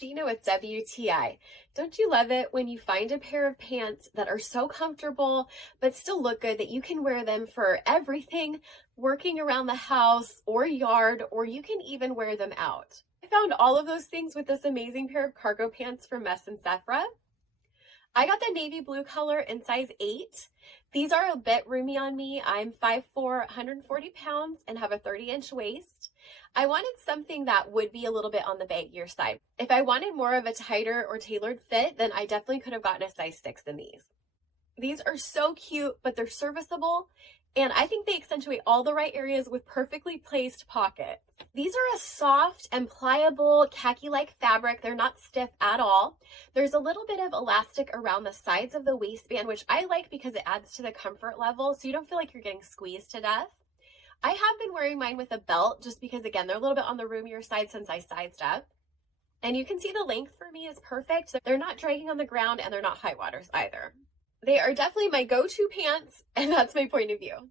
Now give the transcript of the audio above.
Gina with WTI. Don't you love it when you find a pair of pants that are so comfortable but still look good that you can wear them for everything, working around the house or yard, or you can even wear them out? I found all of those things with this amazing pair of cargo pants from Mesinsefra. I got the navy blue color in size 8. These are a bit roomy on me. I'm 5'4", 140 pounds, and have a 30-inch waist. I wanted something that would be a little bit on the baggier side. If I wanted more of a tighter or tailored fit, then I definitely could have gotten a size 6 in these. These are so cute, but they're serviceable, and I think they accentuate all the right areas with perfectly placed pockets. These are a soft and pliable khaki-like fabric. They're not stiff at all. There's a little bit of elastic around the sides of the waistband, which I like because it adds to the comfort level, so you don't feel like you're getting squeezed to death. I have been wearing mine with a belt just because, again, they're a little bit on the roomier side since I sized up. And you can see the length for me is perfect. They're not dragging on the ground, and they're not high waters either. They are definitely my go-to pants, and that's my point of view.